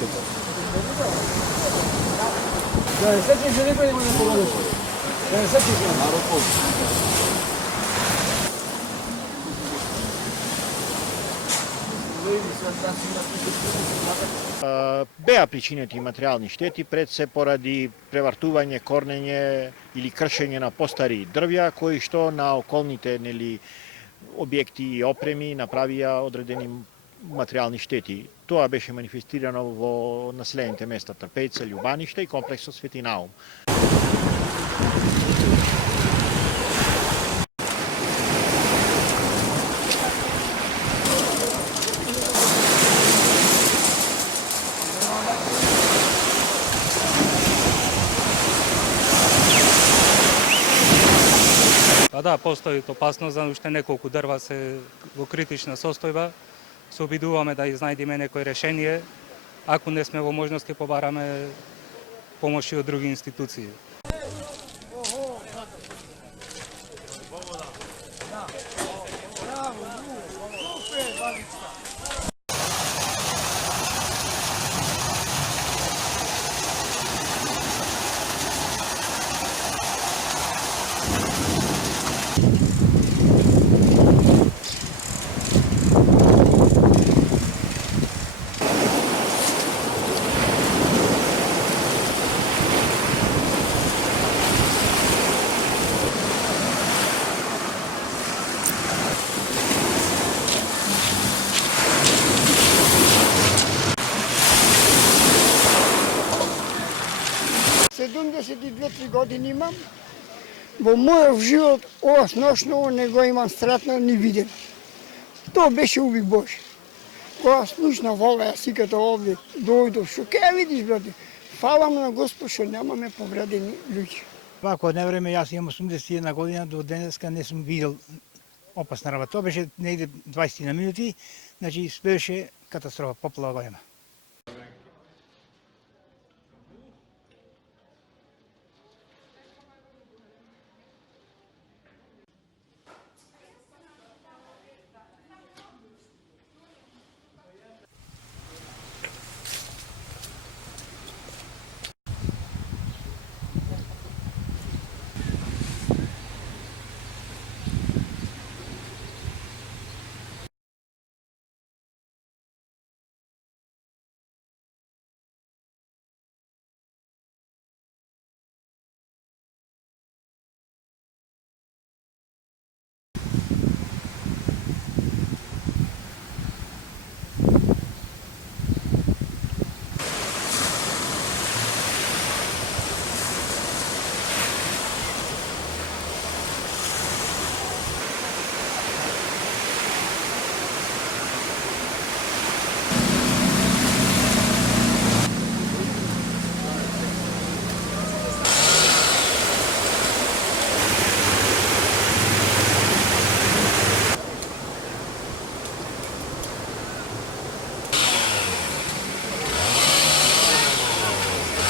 맛있겠다. Да, всякие далеко не можно положить. Всякие. Беа причинети материјални штети пред се поради превартување, корнење или кршење на постари дрвја кои што на околните објекти и опреми направија одредени материјални штети. Тоа беше манифестирано во населените места Трпејце, Љубаниште и комплексот Свети Наум. А да, постои опасност за уште неколку дрва се во критична состојба. Се обидуваме да изнајдеме некој решение. Ако не сме во можност, ќе побараме помоши од други институции. Две-три години имам. Во мојот живот ова сношно не го имам стратно ни виден. Тоа беше увик Божи. Кога слушна вола, јас сиката овде дојдов, шо ќе видиш, брате? Фалам на Господ што немаме повредени луѓе. Вако одне време, јас имам 81 година, до денеска не сум видел опасна работа. Тоа беше негде 20 на минути, значи беше катастрофа, поплава голема.